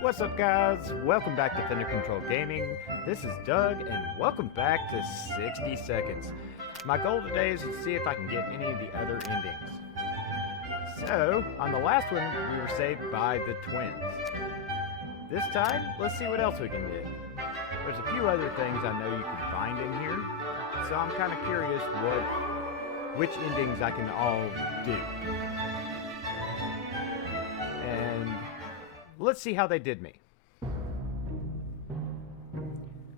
What's up, guys? Welcome back to Thunder Control Gaming. This is Doug, and welcome back to 60 Seconds. My goal today is to see if I can get any of the other endings. So, on the last one, we were saved by the twins. This time, let's see what else we can do. There's a few other things I know you can find in here, so I'm kind of curious which endings I can all do. And let's see how they did me.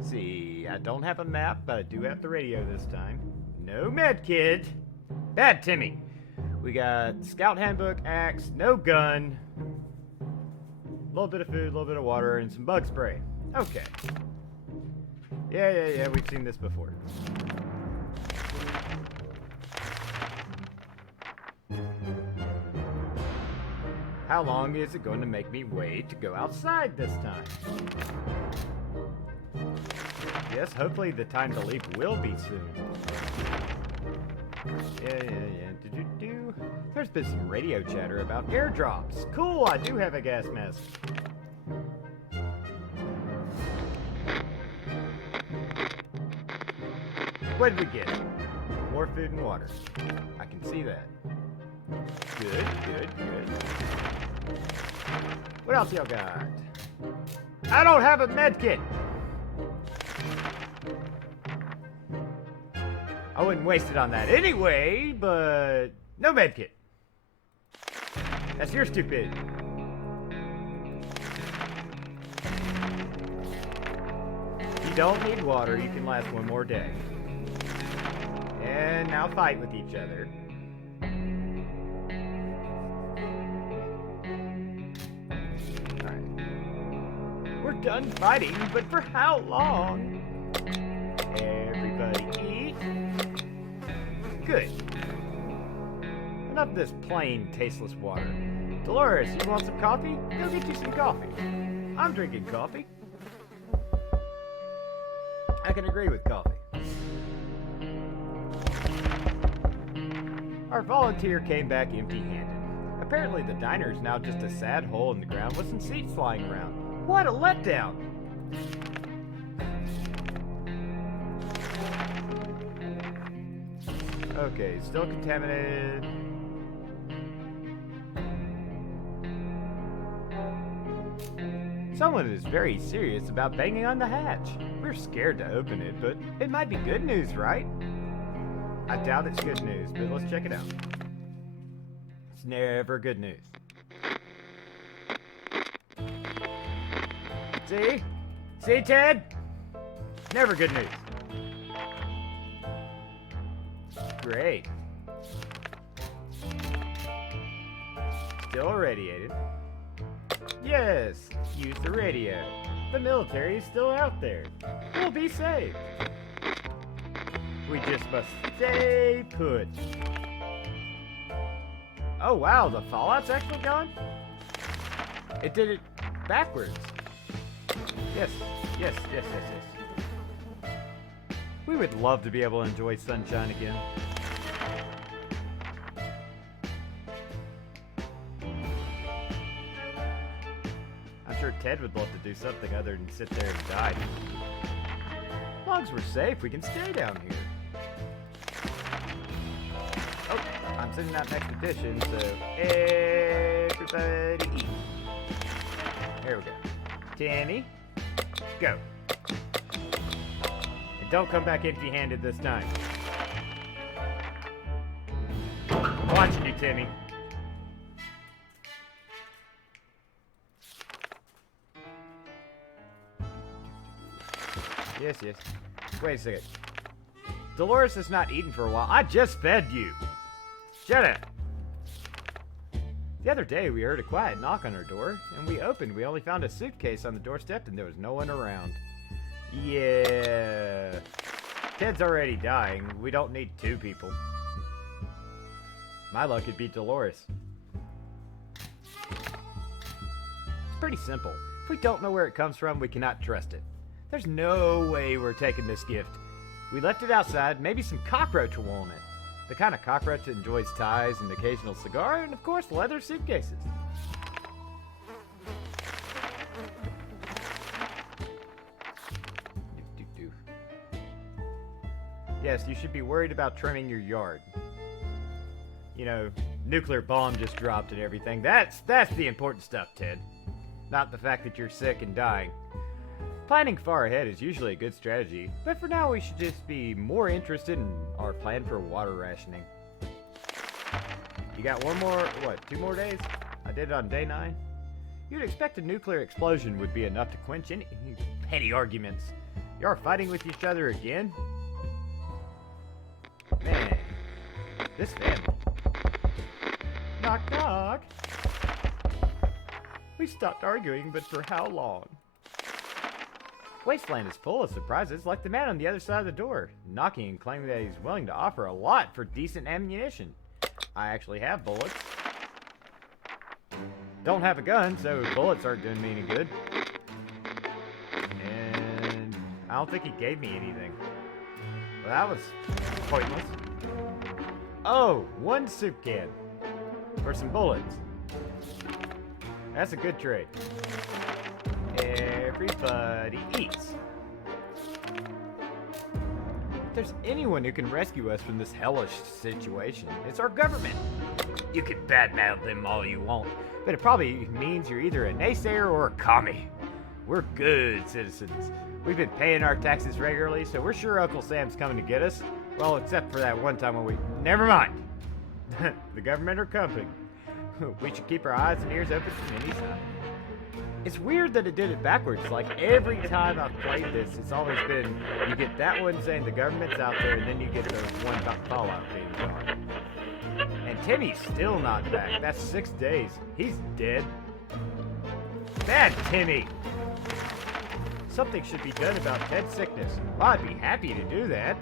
See, I don't have a map, but I do have the radio this time. No med kit. Bad Timmy. We got scout handbook, axe, no gun, a little bit of food, a little bit of water, and some bug spray. Okay. Yeah, we've seen this before. How long is it going to make me wait to go outside this time? Yes, hopefully the time to leave will be soon. Yeah. There's been some radio chatter about airdrops. Cool, I do have a gas mask. What did we get? More food and water. I can see that. Good. What else y'all got? I don't have a med kit! I wouldn't waste it on that anyway, but no med kit. That's your stupidity. You don't need water, you can last one more day. And now fight with each other. Alright. We're done fighting, but for how long? Everybody eat. Good. Enough of this plain, tasteless water. Dolores, you want some coffee? Go get you some coffee. I'm drinking coffee. I can agree with coffee. Our volunteer came back empty-handed. Apparently the diner is now just a sad hole in the ground with some seats lying around. What a letdown! Okay, still contaminated. Someone is very serious about banging on the hatch. We're scared to open it, but it might be good news, right? I doubt it's good news, but let's check it out. It's never good news. See? See, Ted? Never good news. Great. Still irradiated. Yes, use the radio. The military is still out there. We'll be safe. We just must stay put. Oh wow, the fallout's actually gone? It did it backwards. Yes. We would love to be able to enjoy sunshine again. I'm sure Ted would love to do something other than sit there and die. As long as we're safe, we can stay down here. Oh, I'm sending out next edition, so everybody eat. There we go. Tammy, go. And don't come back empty-handed this time. I'm watching you, Timmy. Yes. Wait a second. Dolores has not eaten for a while. I just fed you. Shut up. The other day, we heard a quiet knock on our door, and we opened. We only found a suitcase on the doorstep, and there was no one around. Yeah. Ted's already dying. We don't need two people. My luck could be Dolores. It's pretty simple. If we don't know where it comes from, we cannot trust it. There's no way we're taking this gift. We left it outside. Maybe some cockroach will want it. The kind of cockroach that enjoys ties, an occasional cigar, and of course leather suitcases. Yes, you should be worried about trimming your yard. You know, nuclear bomb just dropped and everything. That's the important stuff, Ted. Not the fact that you're sick and dying. Planning far ahead is usually a good strategy, but for now we should just be more interested in our plan for water rationing. You got two more days? I did it on day 9. You'd expect a nuclear explosion would be enough to quench any petty arguments. You are fighting with each other again? Man, this family. Knock knock. We stopped arguing, but for how long? Wasteland is full of surprises, like the man on the other side of the door, knocking and claiming that he's willing to offer a lot for decent ammunition. I actually have bullets. Don't have a gun, so bullets aren't doing me any good. And I don't think he gave me anything. Well, that was pointless. Oh, 1 soup can. For some bullets. That's a good trade. Everybody eats. If there's anyone who can rescue us from this hellish situation, it's our government. You can badmouth them all you want, but it probably means you're either a naysayer or a commie. We're good citizens. We've been paying our taxes regularly, so we're sure Uncle Sam's coming to get us. Well, except for that one time when we... Never mind. The government are coming. We should keep our eyes and ears open from any side. It's weird that it did it backwards. Like, every time I've played this, it's always been, you get that one saying the government's out there, and then you get the one about Fallout being gone. And Timmy's still not back. That's 6 days. He's dead. Bad Timmy! Something should be done about Ted's sickness. Well, I'd be happy to do that.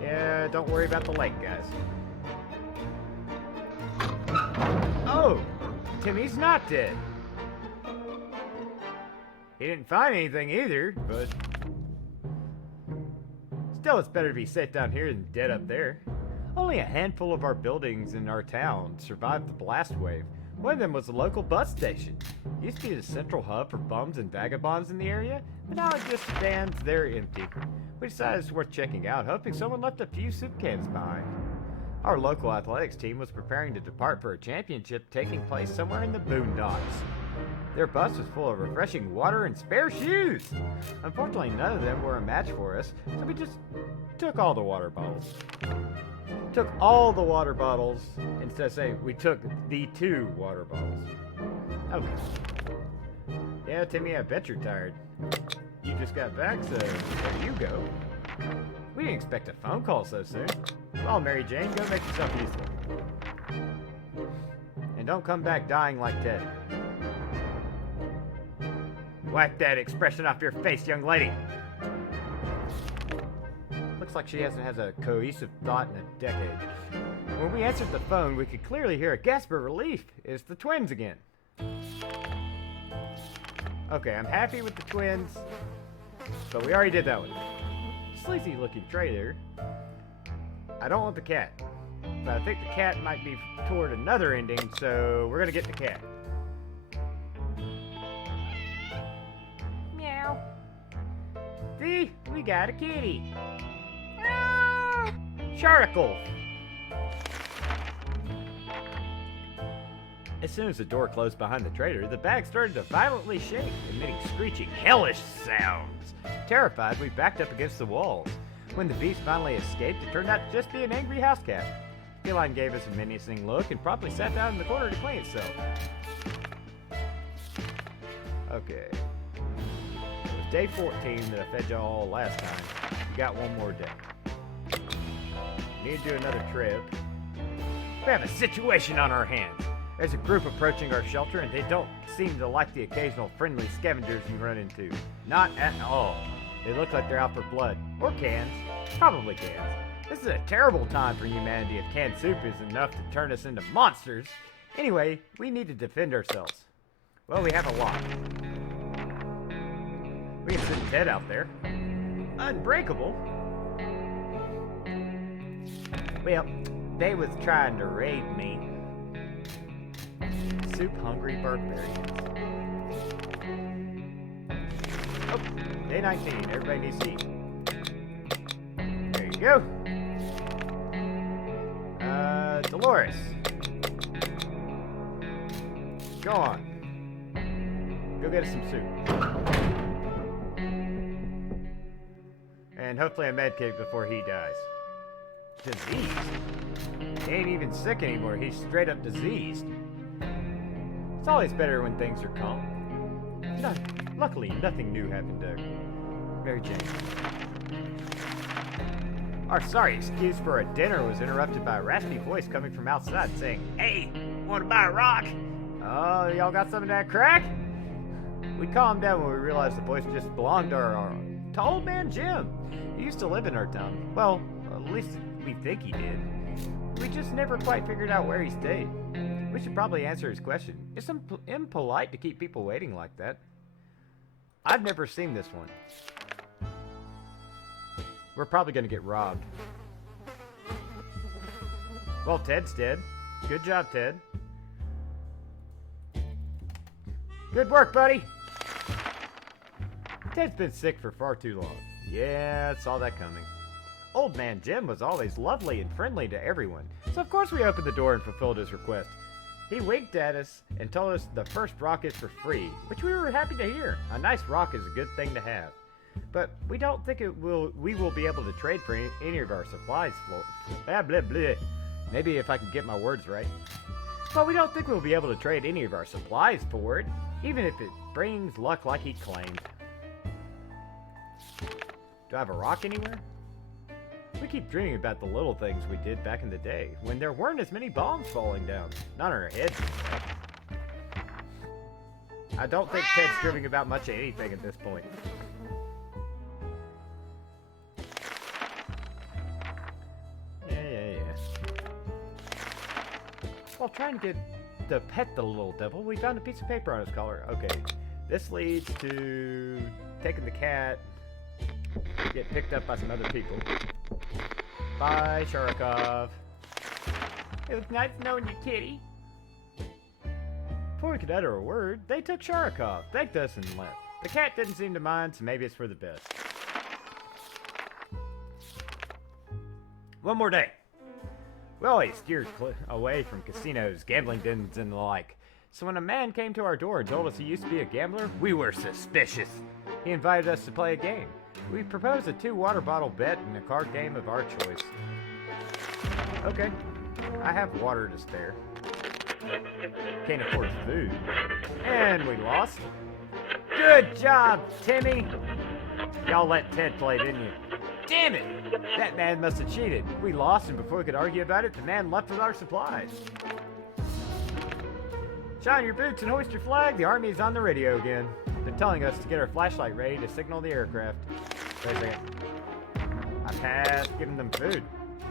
Yeah, don't worry about the lake, guys. Oh! Timmy's not dead. He didn't find anything either, but... Still, it's better to be safe down here than dead up there. Only a handful of our buildings in our town survived the blast wave. One of them was a local bus station. It used to be the central hub for bums and vagabonds in the area, but now it just stands there empty. We decided it's worth checking out, hoping someone left a few soup cans behind. Our local athletics team was preparing to depart for a championship taking place somewhere in the boondocks. Their bus was full of refreshing water and spare shoes. Unfortunately, none of them were a match for us, so we just took all the water bottles. Took all the water bottles instead of saying we took the 2 water bottles. Okay. Yeah, Timmy, I bet you're tired. You just got back, so there you go. We didn't expect a phone call so soon. Well, Mary Jane, go make yourself useful. And don't come back dying like Ted. Wipe that expression off your face, young lady. Looks like she hasn't had a cohesive thought in a decade. When we answered the phone, we could clearly hear a gasp of relief. It's the twins again. Okay, I'm happy with the twins, but we already did that one. Sleazy looking tray there. I don't want the cat, but I think the cat might be toward another ending, so we're gonna get the cat. Meow. See, we got a kitty. Ah, Sharticle. As soon as the door closed behind the trader, the bag started to violently shake, emitting screeching, hellish sounds. Terrified, we backed up against the walls. When the beast finally escaped, it turned out to just be an angry house cat. Feline gave us a menacing look and promptly sat down in the corner to clean itself. Okay. It was day 14 that I fed y'all last time. You got one more day. Need to do another trip. We have a situation on our hands. There's a group approaching our shelter, and they don't seem to like the occasional friendly scavengers you run into. Not at all. They look like they're out for blood. Or cans. Probably cans. This is a terrible time for humanity if canned soup is enough to turn us into monsters. Anyway, we need to defend ourselves. Well, we have a lot. We can send Ted out there. Unbreakable? Well, they was trying to raid me. Soup-hungry barbarians. Oh, day 19. Everybody needs to eat. Go! Dolores. Go on. Go get us some soup. And hopefully a medkit before he dies. Diseased? He ain't even sick anymore. He's straight up diseased. It's always better when things are calm. Luckily, nothing new happened to Mary Jane. Our sorry excuse for a dinner was interrupted by a raspy voice coming from outside saying, "Hey, wanna buy a rock?" "Oh, y'all got some of that crack?" We calmed down when we realized the voice just belonged to old man Jim. He used to live in our town. Well, at least we think he did. We just never quite figured out where he stayed. We should probably answer his question. It's impolite to keep people waiting like that. I've never seen this one. We're probably going to get robbed. Well, Ted's dead. Good job, Ted. Good work, buddy. Ted's been sick for far too long. Yeah, I saw that coming. Old man Jim was always lovely and friendly to everyone, so of course we opened the door and fulfilled his request. He winked at us and told us the first rock is for free, which we were happy to hear. A nice rock is a good thing to have. But we don't think we will be able to trade for any of our supplies. Blah, blah, blah. Maybe if I can get my words right. But we don't think we'll be able to trade any of our supplies for it, even if it brings luck like he claimed. Do I have a rock anywhere? We keep dreaming about the little things we did back in the day, when there weren't as many bombs falling down. Not on our heads. I don't think Ted's dreaming about much of anything at this point. Yeah. While trying to pet the little devil, we found a piece of paper on his collar. Okay, this leads to taking the cat, get picked up by some other people. Bye, Sharikov. It was nice knowing you, kitty. Before we could utter a word, they took Sharikov, thanked us, and left. The cat didn't seem to mind, so maybe it's for the best. One more day. We always steered away from casinos, gambling dens, and the like. So when a man came to our door and told us he used to be a gambler, we were suspicious. He invited us to play a game. We proposed a 2 water bottle bet and a card game of our choice. Okay, I have water to spare. Can't afford food. And we lost. Good job, Timmy! Y'all let Ted play, didn't you? Damn it! That man must have cheated. We lost, and before we could argue about it, the man left with our supplies. Shine your boots and hoist your flag. The army is on the radio again. They're telling us to get our flashlight ready to signal the aircraft. Wait a second. I passed giving them food.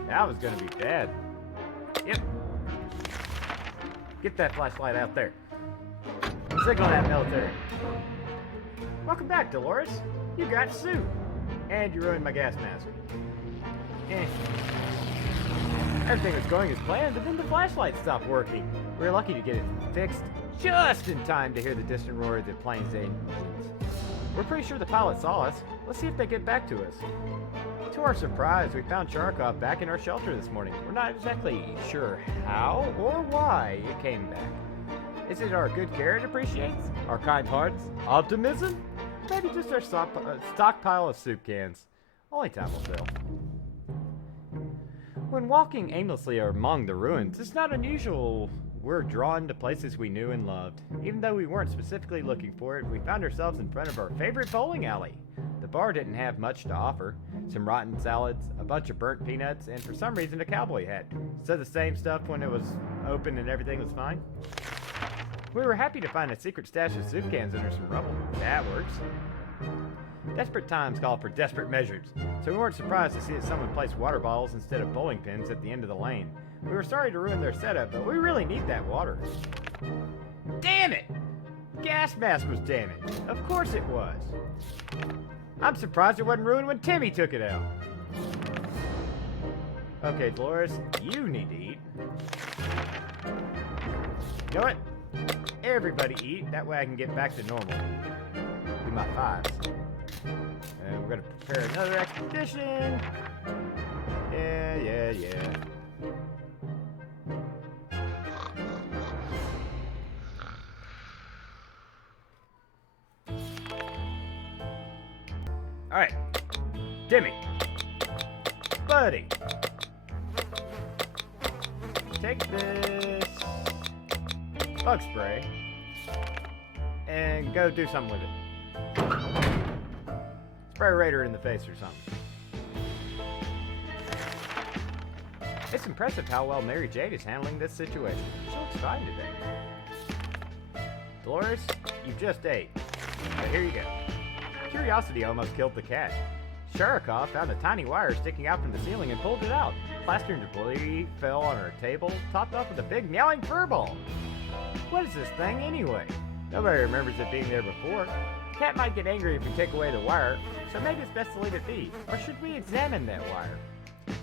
That was gonna be bad. Yep. Get that flashlight out there. Signal that military. Welcome back, Dolores. You got soup. And you ruined my gas mask. Everything was going as planned, but then the flashlight stopped working. We were lucky to get it fixed just in time to hear the distant roar of the plane's engines. We're pretty sure the pilot saw us. Let's see if they get back to us. To our surprise, we found Sharikov back in our shelter this morning. We're not exactly sure how or why it came back. Is it our good care it appreciates? Our kind hearts? Optimism? Maybe just our stockpile of soup cans. Only time will tell. When walking aimlessly among the ruins, it's not unusual we're drawn to places we knew and loved. Even though we weren't specifically looking for it, we found ourselves in front of our favorite bowling alley. The bar didn't have much to offer. Some rotten salads, a bunch of burnt peanuts, and for some reason a cowboy hat. So the same stuff when it was open and everything was fine. We were happy to find a secret stash of soup cans under some rubble. That works. Desperate times call for desperate measures, so we weren't surprised to see that someone placed water bottles instead of bowling pins at the end of the lane. We were sorry to ruin their setup, but we really need that water. Damn it! Gas mask was damaged. Of course it was. I'm surprised it wasn't ruined when Timmy took it out. Okay, Dolores, you need to eat. You know what? Everybody eat, that way I can get back to normal. Do my 5s. And we're gonna prepare another expedition. Yeah. Alright. Timmy. Buddy. Take this bug spray and go do something with it. Spray a raider in the face or something. It's impressive how well Mary Jane is handling this situation. She looks fine today. Dolores, you just ate. But here you go. Curiosity almost killed the cat. Sharikov found a tiny wire sticking out from the ceiling and pulled it out. Plaster and debris fell on her table, topped off with a big meowing furball. What is this thing anyway? Nobody remembers it being there before. The cat might get angry if we take away the wire, so maybe it's best to leave it be. Or should we examine that wire?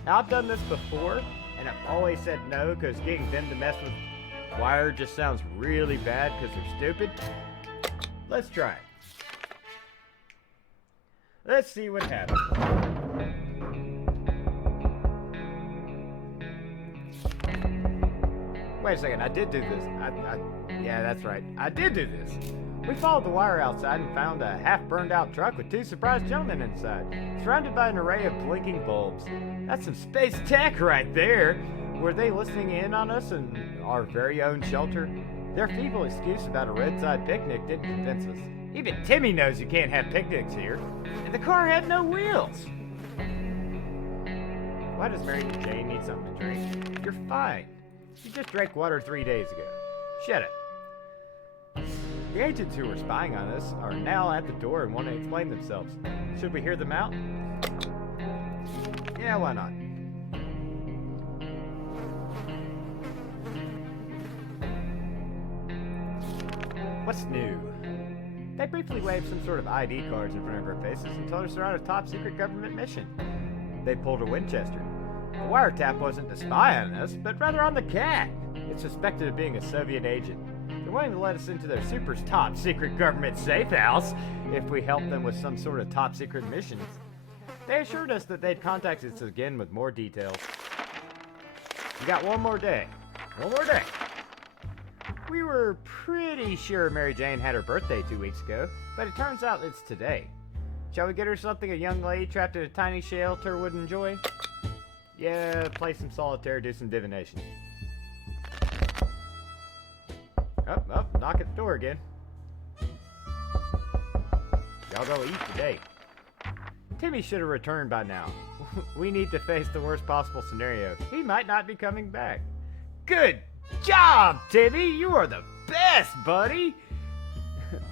Now, I've done this before, and I've always said no, because getting them to mess with wire just sounds really bad because they're stupid. Let's try it. Let's see what happens. Wait a second, I did do this. Yeah, that's right. I did do this. We followed the wire outside and found a half-burned-out truck with two surprised gentlemen inside, surrounded by an array of blinking bulbs. That's some space tech right there. Were they listening in on us in our very own shelter? Their feeble excuse about a roadside picnic didn't convince us. Even Timmy knows you can't have picnics here. And the car had no wheels. Why does Mary Jane need something to drink? You're fine. You just drank water 3 days ago. Shut it. The agents who were spying on us are now at the door and want to explain themselves. Should we hear them out? Yeah, why not? What's new? They briefly waved some sort of ID cards in front of our faces and told us they're on a top-secret government mission. They pulled a Winchester. The wiretap wasn't to spy on us, but rather on the cat. It's suspected of being a Soviet agent. They're willing to let us into their super's top-secret government safe house if we help them with some sort of top-secret missions. They assured us that they'd contact us again with more details. We got one more day. One more day. We were pretty sure Mary Jane had her birthday 2 weeks ago, but it turns out it's today. Shall we get her something a young lady trapped in a tiny shelter would enjoy? Yeah, play some solitaire, do some divination. Oh, knock at the door again. Y'all go eat today. Timmy should have returned by now. We need to face the worst possible scenario. He might not be coming back. Good job, Timmy! You are the best, buddy!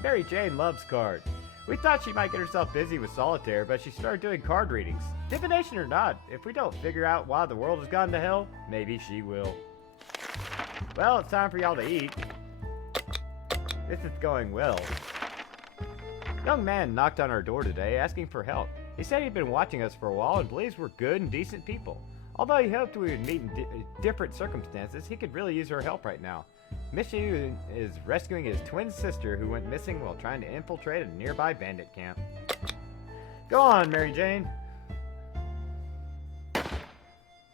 Mary Jane loves cards. We thought she might get herself busy with solitaire, but she started doing card readings. Divination or not, if we don't figure out why the world has gone to hell, maybe she will. Well, it's time for y'all to eat. This is going well. A young man knocked on our door today asking for help. He said he'd been watching us for a while and believes we're good and decent people. Although he hoped we would meet in different circumstances, he could really use our help right now. Mission is rescuing his twin sister who went missing while trying to infiltrate a nearby bandit camp. Go on, Mary Jane.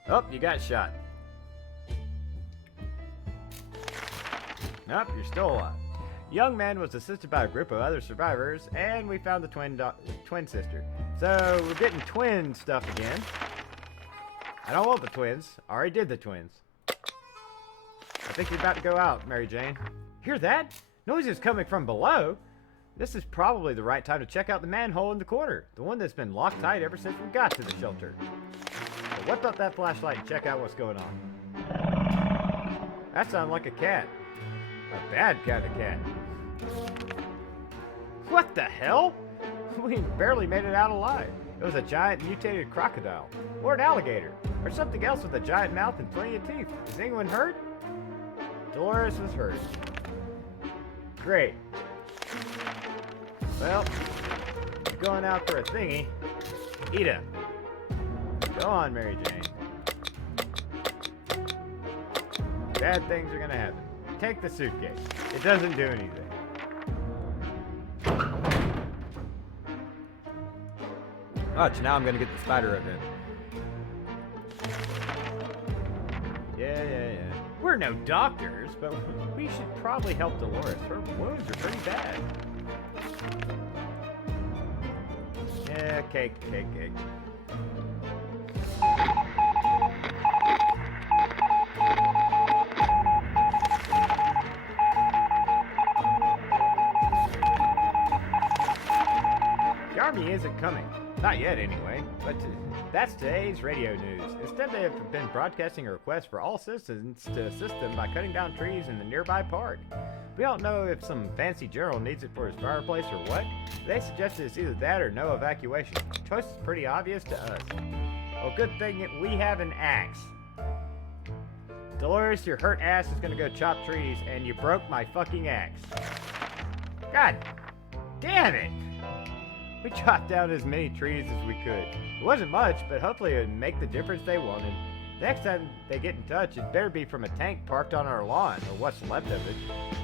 Oh, you got shot. Nope, you're still alive. Young man was assisted by a group of other survivors, and we found the twin sister. So, we're getting twin stuff again. I don't want the twins. I already did the twins. I think you're about to go out, Mary Jane. Hear that? Noise is coming from below. This is probably the right time to check out the manhole in the corner. The one that's been locked tight ever since we got to the shelter. So whip up that flashlight and check out what's going on. That sounded like a cat. A bad kind of cat. What the hell? We barely made it out alive. It was a giant mutated crocodile. Or an alligator. Or something else with a giant mouth and plenty of teeth. Is anyone hurt? Dolores was hurt. Great. Well, you're going out for a thingy. Eat up. Go on, Mary Jane. Bad things are gonna happen. Take the suitcase. It doesn't do anything. Watch, now I'm gonna get the spider event. We're no doctors, but we should probably help Dolores. Her wounds are pretty bad. Yeah, cake. The army isn't coming. Not yet, anyway. But that's today's radio news. Instead, they have been broadcasting a request for all citizens to assist them by cutting down trees in the nearby park. We don't know if some fancy general needs it for his fireplace or what. They suggested it's either that or no evacuation. The choice is pretty obvious to us. Well, good thing that we have an axe. Dolores, your hurt ass is gonna go chop trees, and you broke my fucking axe. God damn it! We chopped down as many trees as we could. It wasn't much, but hopefully it would make the difference they wanted. Next time they get in touch, it better be from a tank parked on our lawn, or what's left of it.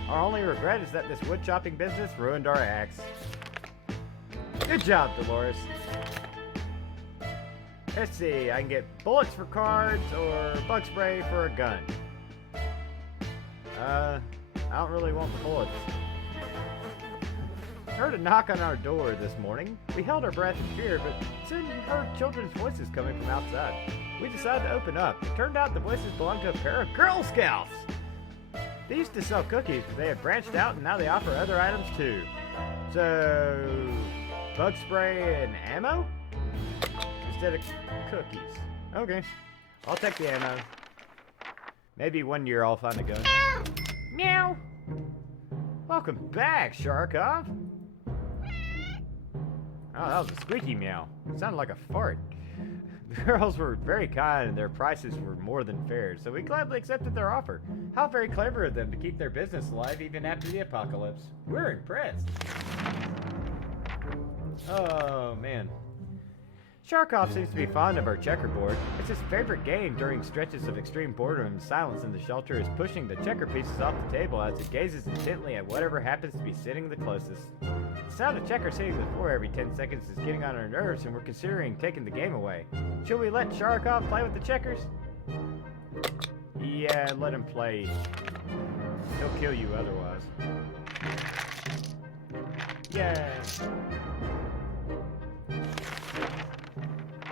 Our only regret is that this wood chopping business ruined our axe. Good job, Dolores. Let's see, I can get bullets for cards, or bug spray for a gun. I don't really want the bullets. Heard a knock on our door this morning. We held our breath in fear, but soon heard children's voices coming from outside. We decided to open up. It turned out the voices belonged to a pair of Girl Scouts! They used to sell cookies, but they have branched out and now they offer other items too. So, bug spray and ammo? Instead of cookies. Okay, I'll take the ammo. Maybe one year I'll find a gun. Meow! Welcome back, Sharkov! Oh, that was a squeaky meow. It sounded like a fart. The girls were very kind and their prices were more than fair, so we gladly accepted their offer. How very clever of them to keep their business alive even after the apocalypse. We're impressed. Oh, man. Sharkov seems to be fond of our checkerboard. It's his favorite game during stretches of extreme boredom and silence in the shelter is pushing the checker pieces off the table as it gazes intently at whatever happens to be sitting the closest. The sound of checkers hitting the floor every 10 seconds is getting on our nerves and we're considering taking the game away. Should we let Sharkov play with the checkers? Yeah, let him play. He'll kill you otherwise. Yeah.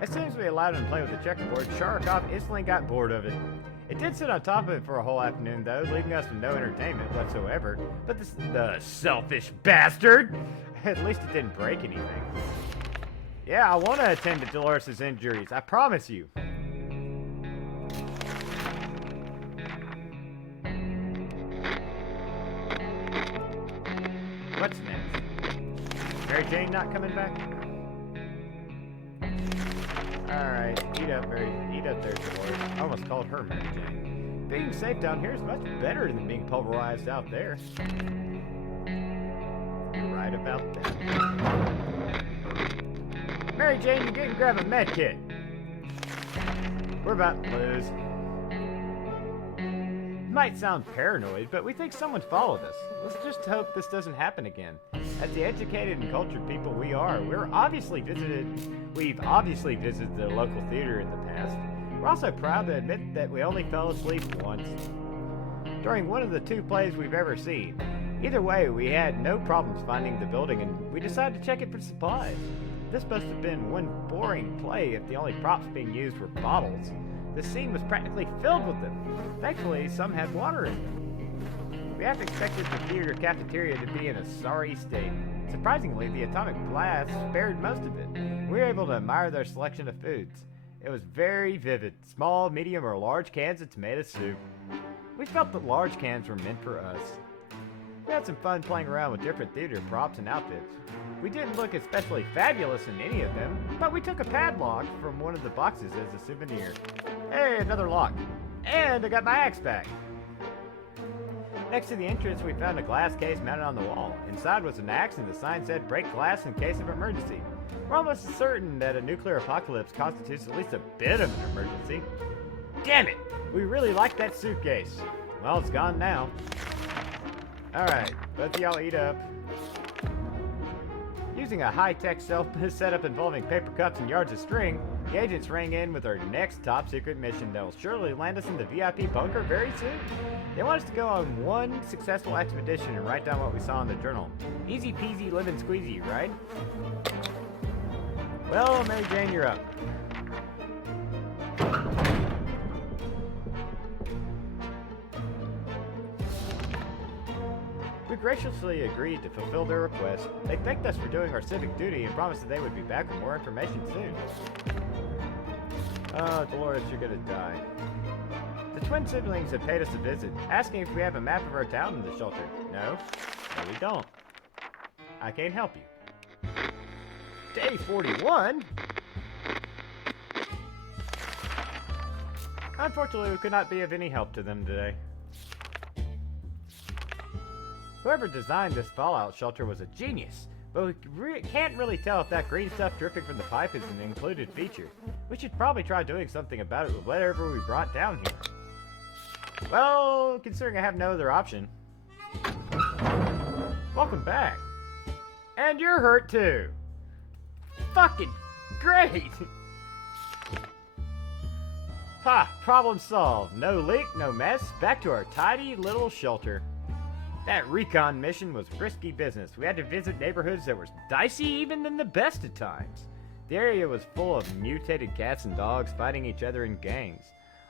As soon as we allowed him to play with the checkerboard, Sharkov instantly got bored of it. It did sit on top of it for a whole afternoon, though, leaving us with no entertainment whatsoever. But the selfish bastard! At least it didn't break anything. Yeah, I want to attend to Dolores' injuries, I promise you. What's next? Mary Jane not coming back? Alright, eat up there, Dolores. I almost called her Mary Jane. Being safe down here is much better than being pulverized out there. You're right about that. Mary Jane, you didn't grab a med kit. We're about to lose. It might sound paranoid, but we think someone followed us. Let's just hope this doesn't happen again. As the educated and cultured people we are, we've obviously visited the local theater in the past. We're also proud to admit that we only fell asleep once. During one of the 2 plays we've ever seen. Either way, we had no problems finding the building and we decided to check it for supplies. This must have been one boring play if the only props being used were bottles. The scene was practically filled with them. Thankfully, some had water in them. We half expected the theater cafeteria to be in a sorry state. Surprisingly, the atomic blast spared most of it. We were able to admire their selection of foods. It was very vivid. Small, medium, or large cans of tomato soup. We felt that large cans were meant for us. We had some fun playing around with different theater props and outfits. We didn't look especially fabulous in any of them, but we took a padlock from one of the boxes as a souvenir. Hey, another lock. And I got my axe back. Next to the entrance, we found a glass case mounted on the wall. Inside was an axe and the sign said, "Break glass in case of emergency." We're almost certain that a nuclear apocalypse constitutes at least a bit of an emergency. Damn it! We really like that suitcase. Well, it's gone now. Alright, both of y'all eat up. Using a high-tech setup involving paper cups and yards of string, the agents rang in with our next top-secret mission that will surely land us in the VIP bunker very soon. They want us to go on one successful expedition and write down what we saw in the journal. Easy peasy lemon squeezy, right? Well, Mary Jane, you're up. We graciously agreed to fulfill their request. They thanked us for doing our civic duty and promised that they would be back with more information soon. Oh, Dolores, you're gonna die. The twin siblings have paid us a visit, asking if we have a map of our town in the shelter. No, we don't. I can't help you. Day 41? Unfortunately, we could not be of any help to them today. Whoever designed this fallout shelter was a genius, but we can't really tell if that green stuff dripping from the pipe is an included feature. We should probably try doing something about it with whatever we brought down here. Well, considering I have no other option. Welcome back. And you're hurt too. Fucking great! Ha! Problem solved. No leak, no mess. Back to our tidy little shelter. That recon mission was risky business. We had to visit neighborhoods that were dicey even in the best of times. The area was full of mutated cats and dogs fighting each other in gangs.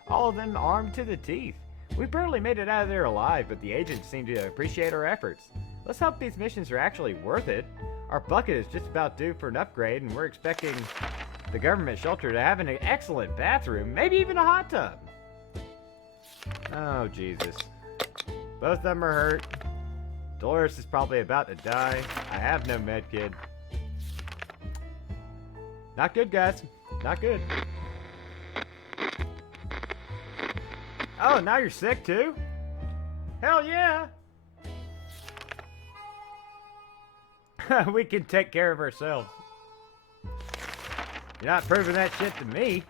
All of them armed to the teeth. We barely made it out of there alive, but the agents seemed to appreciate our efforts. Let's hope these missions are actually worth it. Our bucket is just about due for an upgrade, and we're expecting the government shelter to have an excellent bathroom, maybe even a hot tub. Oh, Jesus. Both of them are hurt. Dolores is probably about to die. I have no medkit. Not good, guys. Not good. Oh, now you're sick too? Hell yeah! We can take care of ourselves. You're not proving that shit to me.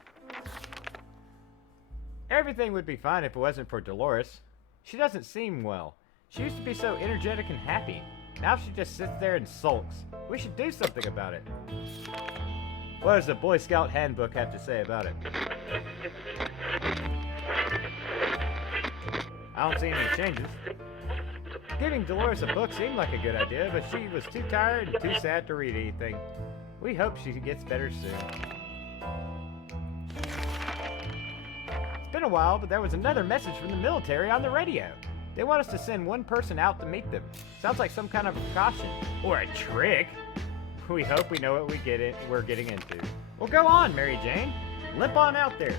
Everything would be fine if it wasn't for Dolores. She doesn't seem well. She used to be so energetic and happy. Now she just sits there and sulks. We should do something about it. What does the Boy Scout handbook have to say about it? I don't see any changes. Giving Dolores a book seemed like a good idea, but she was too tired and too sad to read anything. We hope she gets better soon. It's been a while, but there was another message from the military on the radio. They want us to send one person out to meet them. Sounds like some kind of precaution. Or a trick. We hope we know what we're getting into. Well, go on, Mary Jane. Limp on out there.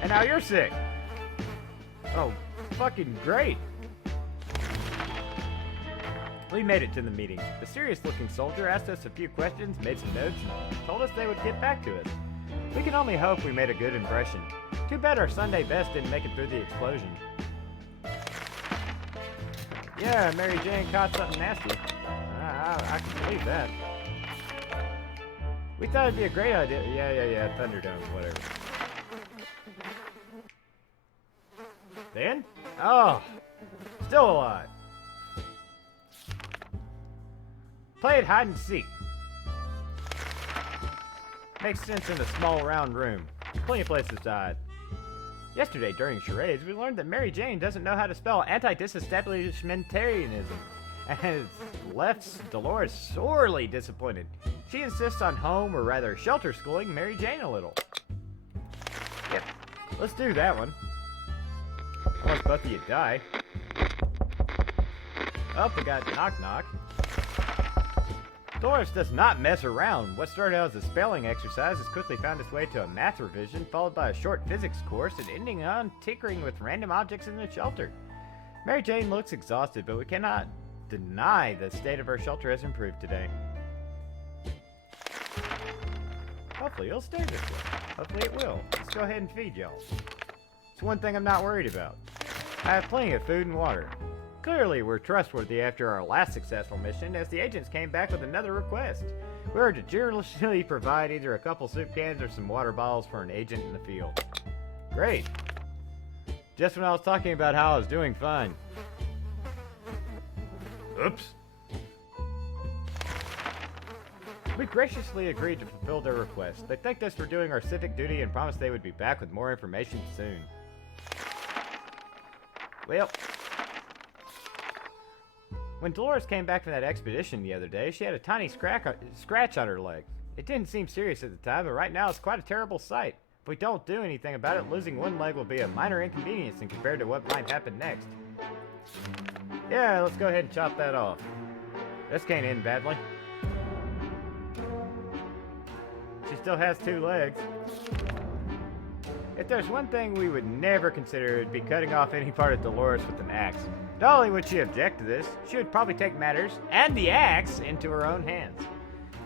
And now you're sick. Oh, fucking great. We made it to the meeting. The serious-looking soldier asked us a few questions, made some notes, and told us they would get back to us. We can only hope we made a good impression. Too bad our Sunday best didn't make it through the explosion. Yeah, Mary Jane caught something nasty. I can believe that. We thought it'd be a great idea. Yeah, Thunderdome, whatever. Then? Oh, still alive. Played hide and seek. Makes sense in a small round room. Plenty of places to hide. Yesterday, during charades, we learned that Mary Jane doesn't know how to spell anti-disestablishmentarianism, and has left Dolores sorely disappointed. She insists on home, or rather shelter schooling, Mary Jane a little. Yep, let's do that one. Unless both of you die. Oh, we got knock-knock. Dolores does not mess around. What started out as a spelling exercise has quickly found its way to a math revision, followed by a short physics course, and ending on tinkering with random objects in the shelter. Mary Jane looks exhausted, but we cannot deny the state of our shelter has improved today. Hopefully it'll stay this way. Hopefully it will. Let's go ahead and feed y'all. It's one thing I'm not worried about. I have plenty of food and water. Clearly, we're trustworthy after our last successful mission, as the agents came back with another request. We are to generously provide either a couple soup cans or some water bottles for an agent in the field. Great. Just when I was talking about how I was doing fine. Oops. We graciously agreed to fulfill their request. They thanked us for doing our civic duty and promised they would be back with more information soon. Well, when Dolores came back from that expedition the other day, she had a tiny scratch on her leg. It didn't seem serious at the time, but right now it's quite a terrible sight. If we don't do anything about it, losing one leg will be a minor inconvenience in compared to what might happen next. Yeah, let's go ahead and chop that off. This can't end badly. She still has 2 legs. If there's one thing we would never consider, it'd be cutting off any part of Dolores with an axe. Not only would she object to this, she would probably take matters, and the axe, into her own hands.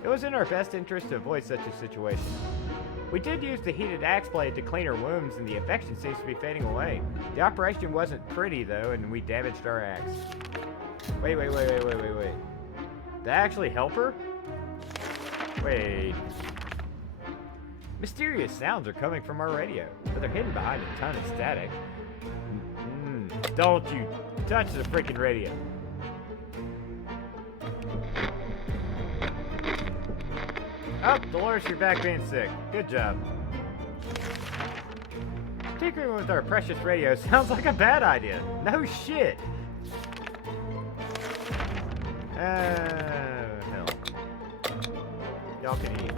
It was in our best interest to avoid such a situation. We did use the heated axe blade to clean her wounds, and the infection seems to be fading away. The operation wasn't pretty, though, and we damaged our axe. Wait. Did that actually help her? Wait. Mysterious sounds are coming from our radio, but they're hidden behind a ton of static. Don't you touch the freaking radio. Oh, Dolores, you're back being sick. Good job. Tinkering with our precious radio sounds like a bad idea. No shit. Hell. Y'all can eat.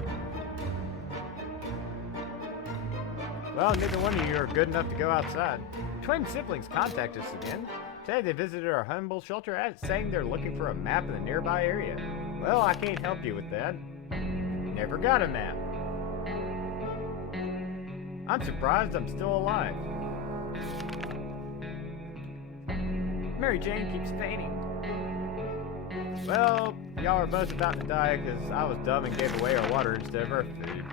Well, neither one of you are good enough to go outside. Twin siblings contact us again. Today they visited our humble shelter saying they're looking for a map in the nearby area. Well, I can't help you with that. Never got a map. I'm surprised I'm still alive. Mary Jane keeps fainting. Well, y'all are both about to die because I was dumb and gave away our water instead of our food.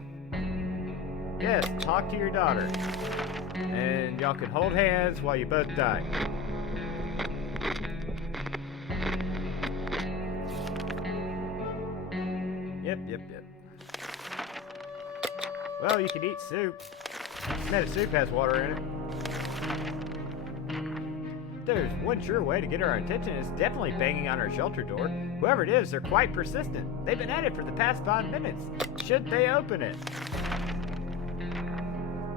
Yes, talk to your daughter. And y'all can hold hands while you both die. Yep. Well, you can eat soup. That soup has water in it. There's one sure way to get our attention. It's definitely banging on our shelter door. Whoever it is, they're quite persistent. They've been at it for the past 5 minutes. Should they open it?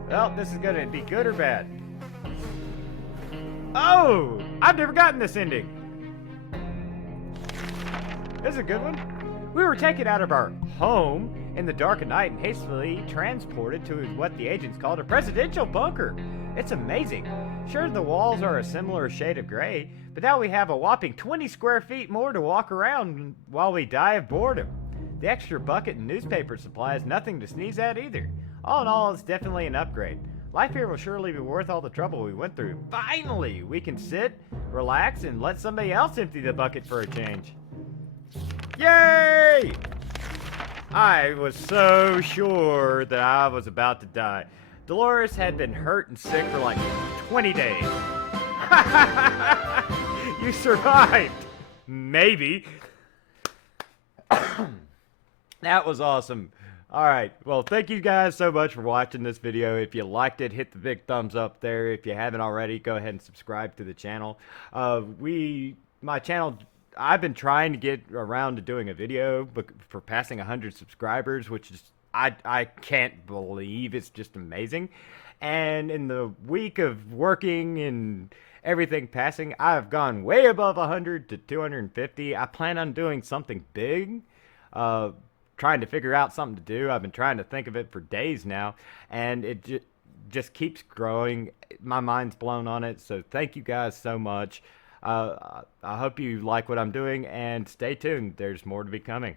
Well, this is going to be good or bad. Oh! I've never gotten this ending. This is a good one. We were taken out of our home in the dark of night and hastily transported to what the agents called a presidential bunker. It's amazing. Sure, the walls are a similar shade of gray, but now we have a whopping 20 square feet more to walk around while we die of boredom. The extra bucket and newspaper supply is nothing to sneeze at either. All in all, it's definitely an upgrade. Life here will surely be worth all the trouble we went through. Finally, we can sit, relax, and let somebody else empty the bucket for a change. Yay! I was so sure that I was about to die. Dolores had been hurt and sick for like 20 days. You survived! Maybe. That was awesome. Alright, well, thank you guys so much for watching this video. If you liked it, hit the big thumbs up there. If you haven't already, go ahead and subscribe to the channel. My channel, I've been trying to get around to doing a video for passing 100 subscribers, which is, I can't believe. It's just amazing. And in the week of working and everything passing, I've gone way above 100 to 250. I plan on doing something big. Trying to figure out something to do. I've been trying to think of it for days now, and it just keeps growing. My mind's blown on it, so thank you guys so much. I hope you like what I'm doing, and stay tuned. There's more to be coming.